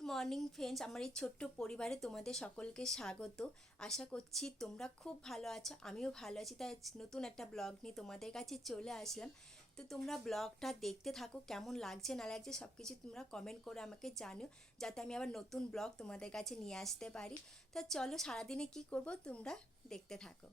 Good morning friends, আমার এই ছোট্ট পরিবারে তোমাদের সকলকে স্বাগত। আশা করছি তোমরা খুব ভালো আছো, আমিও ভালো আছি। তাই নতুন একটা ব্লগ নিয়ে তোমাদের কাছে চলে আসলাম। তো তোমরা ব্লগটা দেখতে থাকো, কেমন লাগছে, না লাগছে সব কিছু তোমরা কমেন্ট করে আমাকে জানিও, যাতে আমি আবার নতুন ব্লগ তোমাদের কাছে নিয়ে আসতে পারি। তা চলো, সারাদিনে কি করব তোমরা দেখতে থাকো।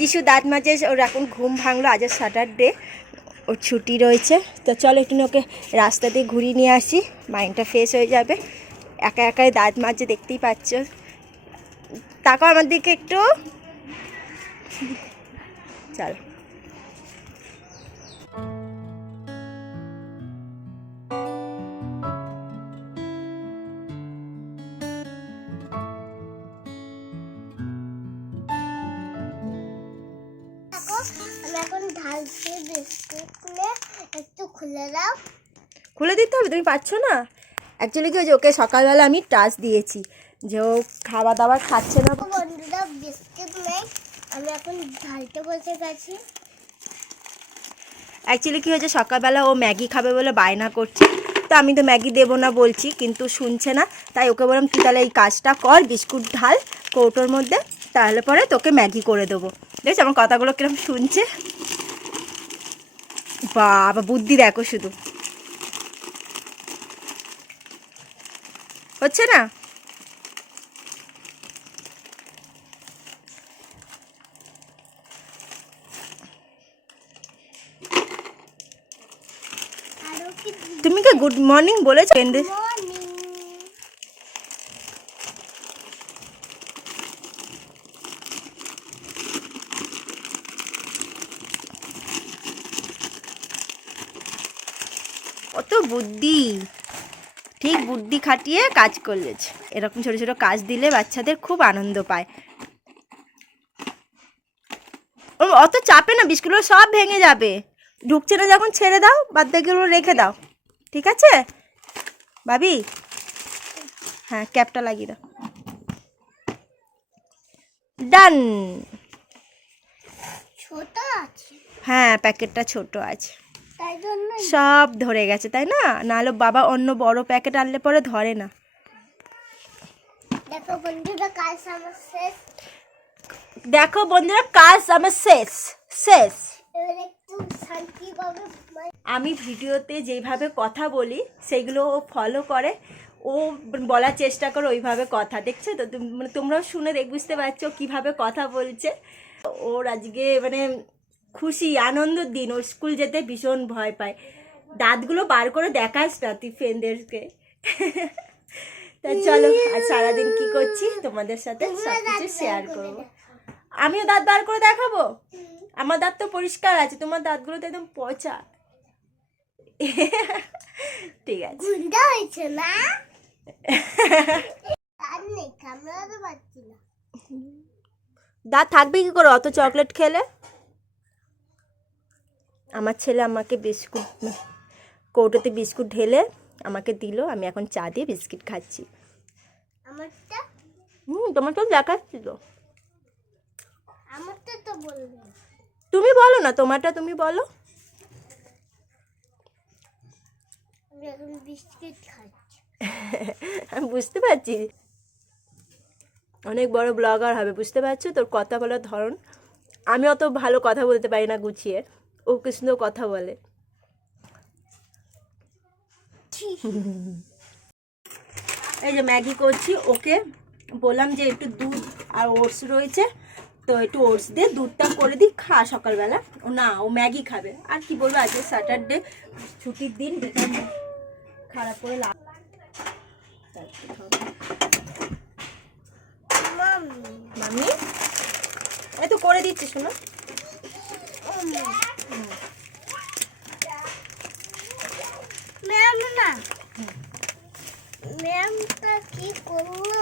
যিশু দাঁত মাজে ওর এখন ঘুম ভাঙলো, আজ স্যাটারডে ওর ছুটি রয়েছে। তো চলো একটু ওকে রাস্তা দিয়ে ঘুরিয়ে নিয়ে আসি। মাইন্ডটা ফ্রেশ হয়ে যাবে। একা একাই দাঁত মাঝে দেখতেই পাচ্ছ। তাকাও আমার দিকে একটু। চলো। আমি এখন ঢালছি বিস্কুট নিয়ে একটু খুলে দাও। খুলে দিতে হবে? তুমি পাচ্ছ না? অ্যাকচুয়ালি কি হয়েছে ওকে সকালবেলা আমি টাচ দিয়েছি যে ও খাওয়া দাওয়া খাচ্ছে না? বন্ধুরা বিস্কুট নেই। আমি এখন ঢালতে বসে গেছি। অ্যাকচুয়ালি কী হয়েছে সকালবেলা ও ম্যাগি খাবে বলে বায়না করছে। তো আমি তো ম্যাগি দেবো না বলছি কিন্তু শুনছে না। তাই ওকে বললাম তুই তাহলে এই কাজটা কর বিস্কুট ঢাল কৌটোর মধ্যে তাহলে পরে তোকে ম্যাগি করে দেবো। দেখছি আমার কথাগুলো কীরকম শুনছে? বাবা বুদ্ধি দেখো শুধু। হচ্ছে না? তুমি কি গুড মর্নিং বলেছ ফ্রেন্ডদের মর্নিং কত বুদ্ধি। ঠিক বুদ্ধি খাটিয়ে কাজ করলেছে। এরকম ছোট ছোট কাজ দিলে বাচ্চাদের খুব আনন্দ পায়। ও অত চাপে না বিস্কুটগুলো সব ভেঙে যাবে। ঢুকছে না যখন ছেড়ে দাও বাদ বাকিগুলো রেখে দাও। ঠিক আছে? ভাবি? হ্যাঁ ক্যাপটা লাগিয়ে দাও। ডান। ছোট আছে। হ্যাঁ প্যাকেটটা ছোট আছে। সব ধরে গেছে তাই না? নাহলে বাবা অন্য বড় প্যাকেট আনলে পরে ধরে না। দেখো বন্ধুরা কাজ আমার শেষ। দেখো বন্ধুরা কাজ আমার শেষ আমি ভিডিওতে যেইভাবে কথা বলি সেগুলো ও ফলো করে। ও বলার চেষ্টা করে ওইভাবে কথা দেখছ? তো মানে তোমরাও শুনে দেখ বুঝতে পারছ কীভাবে কথা বলছে। ওর আজকে মানে খুশি আনন্দের দিন। ওর স্কুল যেতে ভীষণ ভয় পায়। দাঁতগুলো বার করে দেখাস না তুই ফ্রেন্ডদেরকে। তা চলো আর সারাদিন কি করছি তোমাদের সাথে সব কিছু শেয়ার করব। আমিও দাঁত বার করে দেখাবো? আমার দাঁত তো পরিষ্কার আছে তোমার দাঁতগুলো তো একদম পচা। ঠিক আছে। গুন্ডা হয়েছে না? দাঁত থাকবে কি করে? অত চকলেট খেলে? আমার ছেলে আমাকে বিস্কুট কৌটোতে বিস্কুট ঢেলে আমাকে দিল আমি এখন চা দিয়ে বিস্কিট খাচ্ছি। আমারটা? হুম তোমার তো দেখাচ্ছি তো আমারটা তো বলবে তুমি বলো না তোমারটা তুমি বলো। আমি বুঝতে পারছি। অনেক বড় ব্লগার হবে বুঝতে পারছ? তোর কথা বলার ধরন আমি অত ভালো কথা বলতে পারি না গুছিয়ে। ও কি সুন্দর কথা বলে। এই যে ম্যাগি করছি, ওকে বললাম যে একটু দুধ আর ওটস রয়েছে, তো একটু ওটস দিয়ে দুধটা করে দিই খা সকালবেলা। ও না, ও ম্যাগি খাবে। আর কি বলব, আজকে স্যাটারডে ছুটির দিন খারাপ করে লাভ মামি তো করে দিচ্ছি, শোনো। ম্যাম না। ম্যামটা কি করল?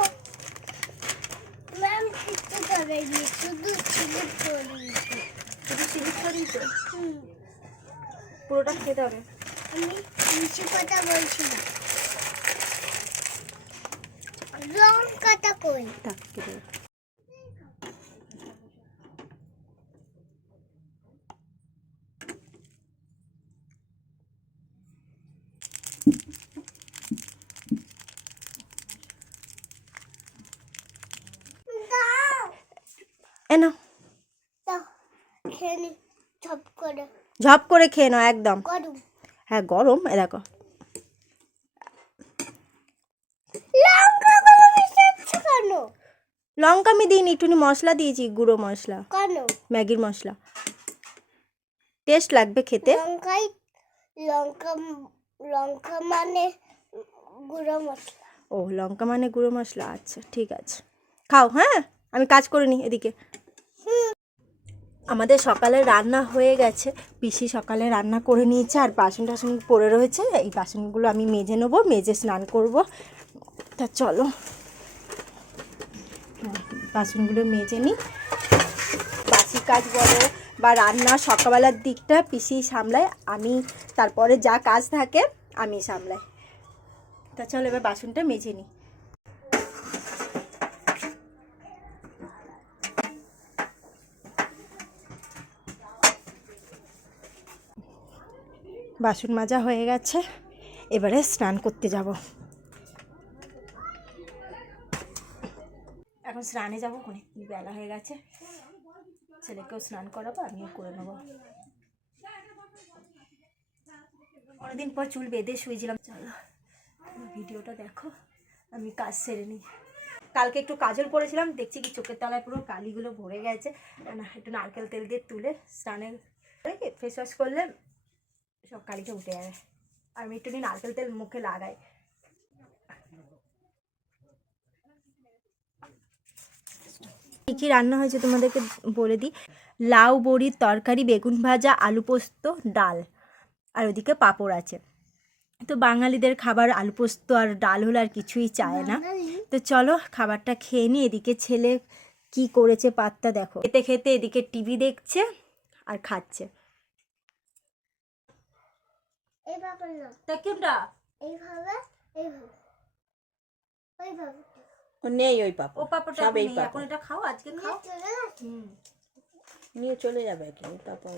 ম্যাম কিছু করেনি শুধু স্লিপ করিয়েছে শুধু সিলিপ করিয়েছে পুরোটা খেতে হবে। আমি কিছু কথা বলছি না। রং কাটা কই? থাক এনো ঝপ করে খেয়ে নাও একদম। হ্যাঁ গরম এ দেখো। লঙ্কা আমি দিইনি একটুনি মশলা দিয়েছি গুঁড়ো মশলা। ম্যাগির মশলা। টেস্ট লাগবে খেতে। লঙ্কাই লঙ্কা লঙ্কা মানে গুঁড়ো মশলা। ও, লঙ্কা মানে গুঁড়ো মশলা আচ্ছা ঠিক আছে। খাও হ্যাঁ? আমি কাজ করে নিই এদিকে। আমাদের সকালে রান্না হয়ে গেছে। পিসি সকালে রান্না করে নিয়েছে আর বাসন টাসন পড়ে রয়েছে। এই বাসনগুলো আমি মেজে নেব, মেজে স্নান করব। তা চলো। বাসনগুলো মেজে নিই। বাসি কাজ বলো। বা রান্না সকালবেলার দিকটা পিসি সামলায়, আমি তারপরে যা কাজ থাকে আমি সামলাই। তা চলো এবার বাসনটা মেজে নিই। বাসন মাজা হয়ে গেছে, এবারে স্নান করতে যাব। এখন স্নানে যাব অনেক বেলা হয়ে গেছে। ছেলেকেও স্নান করাবো, আমিও করে নেব। অনেকদিন পর চুল বেঁধে শুয়েছিলাম, চলো ভিডিওটা দেখো, আমি কাজ সেরে নিই। কালকে একটু কাজল পরেছিলাম দেখছি কি চোখের তলায় পুরো কালিগুলো ভরে গেছে। একটু নারকেল তেল দিয়ে তুলে স্নানে ফেস ওয়াশ করলে সব কালিটা উঠে যাবে। আর আমি একটু নারকেল তেল মুখে লাগাই। কী কী রান্না হয়েছে তোমাদেরকে বলে দিই? লাউ বড়ির তরকারি বেগুন ভাজা আলু পোস্ত ডাল। আর ওদিকে পাঁপড় আছে। তো বাঙালিদের খাবার আলু পোস্ত আর ডাল হলে আর কিছুই চায় না। তো চলো খাবারটা খেয়ে নিই। এদিকে ছেলে কি করেছে পাত্তা দেখো। খেতে খেতে এদিকে টিভি দেখছে আর খাচ্ছে। এইভাবে এইভাবে এইভাবে। ওইভাবে ও নেই ওই পাপা। ও পাপড়টা সব এই এখন নেই, পাপড় এখন এটা খাও আজকে খাও। হুম নিয়ে চলে যাবে কি পাপা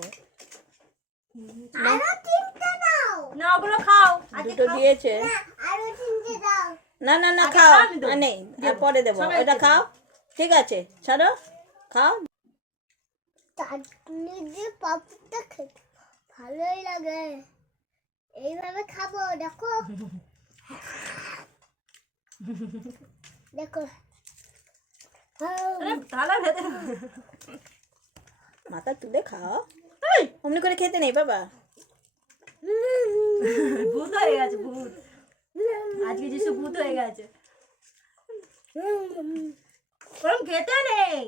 আরও তিনটে দাও। না ওগুলো খাও আজকে দুটো খাও। দিয়েছে। না আরও তিনটে দাও। না না না আগে খাও। খাও, আমি দেবো। আর নেই আর পরে দেবো। সবাই ওটা দেবো। খাও। ঠিক আছে ছাড়ো। খাও। চাটনি দিয়ে পাপড়টা খেতে ভালোই লাগে। এইভাবে খাব দেখো। দেখো। আরে, ভেতরে মাথা তুলে খাও। অমনি করে খেতে নেই বাবা। ভূত হয়ে গেছে ভূত। আজকে যিশু ভূত হয়ে গেছে। ওরম খেতে নেই।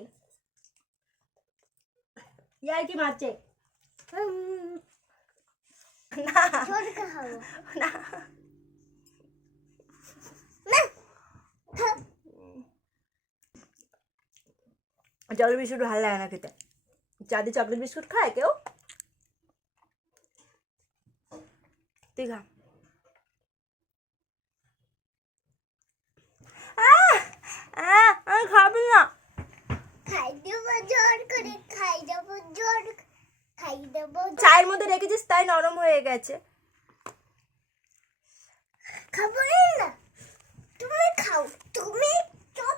ইয়ার কি মারছে? না। খাব। না। চকলেট বিস্কুট ভালো লাগে না খেতে। চাঁদি চকলেট বিস্কুট খায় কেউ? তুই খা। খাবি না। খাই দেবো জোর করে খাই দেবো জোর খাই দেবো চায়ের মধ্যে রেখেছিস তাই নরম হয়ে গেছে। খাব না। তুমি খাও তুমি চুপ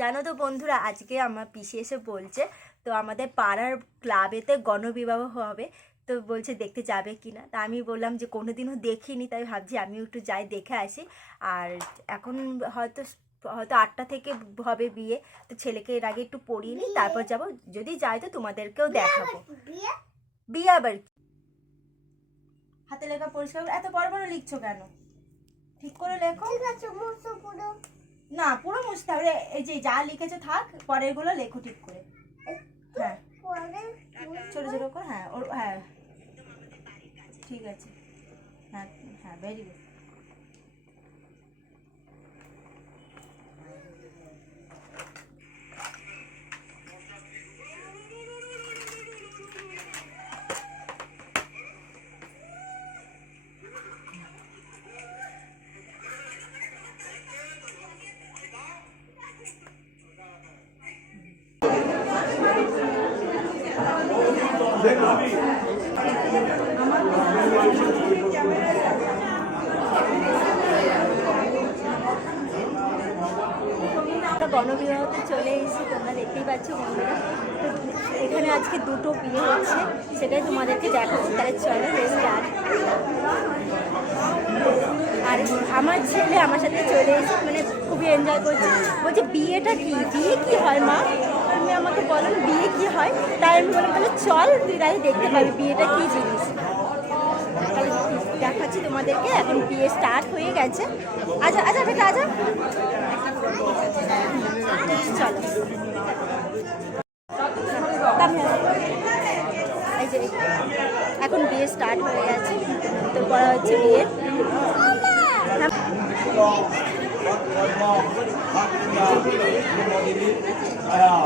জানো তো বন্ধুরা আজকে আমার পিসি এসে বলছে তো আমাদের পাড়ার ক্লাবেতে গণবিবাহ হবে তো বলছে দেখতে যাবে কি না তা আমি বললাম যে কোনো দিনও দেখিনি তাই ভাবছি আমিও একটু যাই দেখে আসি। আর এখন হয়তো হয়তো আটটা থেকে হবে বিয়ে তো ছেলেকে এর আগে একটু পড়িয়ে নিই তারপর যাব। যদি যাই তো তোমাদেরকেও দেখাবো। বিয়ে? আবার কি? হাতে লেখা পরিষ্কার এত বড় বড় লিখছো কেন? ঠিক করে লেখো। ঠিক আছে মোসো পুরো না, পুরো মুছতে হবে। এই যে যা লিখেছো থাক, পরেরগুলো লেখো ঠিক করে। হ্যাঁ। ছোট ছোট করে হ্যাঁ ওর হ্যাঁ। ঠিক আছে। হ্যাঁ হ্যাঁ ভেরি গুড গণবিবাহতে চলে এসেছি, তোমরা দেখতেই পাচ্ছ বন্ধুরা। এখানে আজকে দুটো বিয়ে হচ্ছে, সেটাই তোমাদেরকে দেখাচ্ছি, তাহলে চলো স্টার্ট আর আমার ছেলে আমার সাথে চলে এসে মানে খুবই এনজয় করছে। বলছে, বিয়েটা কি? বিয়ে কি হয়, মা? তুমি আমাকে বলো বিয়ে কি হয়? তাই আমি বললাম, তাহলে চল, তুই তাহলে দেখতে পাবি, বিয়েটা কি জিনিস? তাহলে দেখাচ্ছি তোমাদেরকে। এখন বিয়ে স্টার্ট হয়ে গেছে। আচ্ছা আচ্ছা বেটা আচ্ছা। চলো এখন বিয়ে স্টার্ট হয়ে গেছে। তো করা হচ্ছে বিয়ে। ঠিক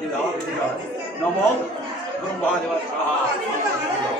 দিতে হবে নম গুরু মহাদেব সাহা এই ব্যাস ফিরে এসো কৃষ্ণ অনুকারম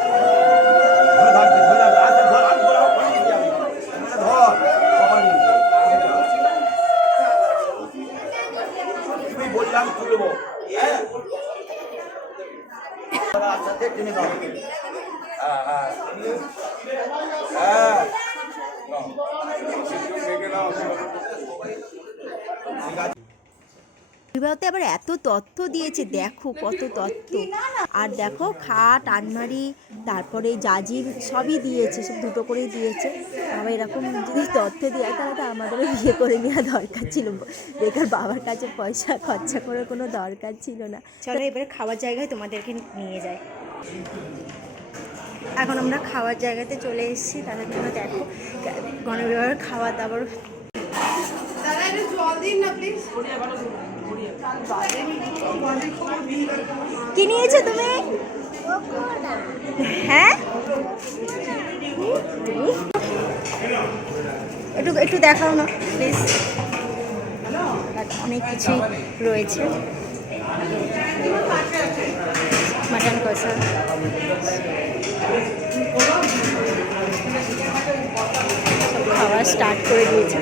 ধরে থাকবে, ধরে থাকবে। আচ্ছা, ধর, আমি ধর, আমি ধর, আমি ধর। ধর, কপালে। তুমি বললাম তুলবো হ্যাঁ আচ্ছা দেখ তুমি দাও হ্যাঁ হ্যাঁ হ্যাঁ নাও। ঠিক আছে বিবাহতে আবার এত তথ্য দিয়েছে দেখো কত তথ্য। আর দেখো খাট আলমারি তারপরে জাজির সবই দিয়েছে সব দুটো করেই দিয়েছে। আবার এরকম যদি তথ্য দেওয়া তাহলে তো আমাদেরও বিয়ে করে নেওয়া দরকার ছিল। বেকার বাবার কাছে পয়সা খরচা করার কোনো দরকার ছিল না। চলো এবারে খাওয়ার জায়গায় তোমাদেরকে নিয়ে যাই। এখন আমরা খাওয়ার জায়গাতে চলে এসেছি তাদের জন্য দেখো। গণবিবাহের খাওয়া দাওয়ার কি নিয়েছো তুমি? হ্যাঁ? একটু একটু দেখাও না প্লিজ অনেক কিছুই রয়েছে। মাটন কষা। খাওয়া স্টার্ট করে দিয়েছে।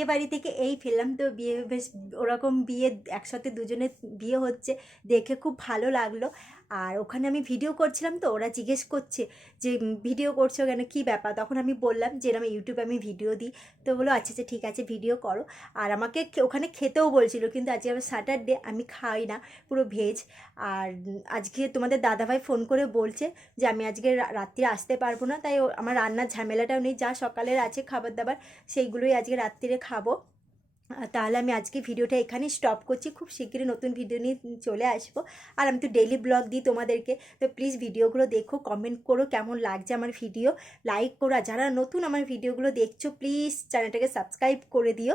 বিয়ে বাড়ি থেকে এই ফেললাম তো বিয়ে, বেশ ওরকম বিয়ে একসাথে দুজনে বিয়ে হচ্ছে, দেখে খুব ভালো লাগল। আর ওখানে আমি ভিডিও করছিলাম তো, ওরা জিজ্ঞেস করছে যে ভিডিও করছ কেন? কী ব্যাপার? তখন আমি বললাম যে আমি ইউটিউবে আমি ভিডিও দিই। তো বলো আচ্ছা আচ্ছা ঠিক আছে ভিডিও করো। আর আমাকে ওখানে খেতেও বলছিল, কিন্তু আজকে আমার স্যাটারডে আমি খাই না, পুরো ভেজ আর আজকে তোমাদের দাদাভাই ফোন করে বলছে যে, আমি আজকে রাত্রে আসতে পারব না। তাই আমার রান্নার ঝামেলাটাও নেই, যা সকালের আছে খাবার দাবার, সেইগুলোই আজকে রাত্রিরে খাব। তাহলে আমি আজকে ভিডিওটা এখানে স্টপ করছি। খুব শীঘ্রই নতুন ভিডিও নিয়ে চলে আসব। আর আমি তো ডেইলি ব্লগ দিই তোমাদেরকে। তো প্লিজ ভিডিওগুলো দেখো কমেন্ট করো কেমন লাগছে আমার ভিডিও লাইক করো। আর যারা নতুন আমার ভিডিওগুলো দেখছ প্লিজ চ্যানেলটাকে সাবস্ক্রাইব করে দিও।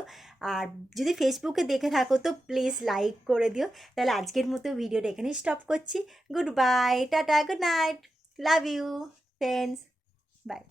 আর যদি ফেসবুকে দেখে থাকো, তো প্লিজ লাইক করে দিও। তাহলে আজকের মতো ভিডিওটা এখানে স্টপ করছি। Good bye tata good night love you friends bye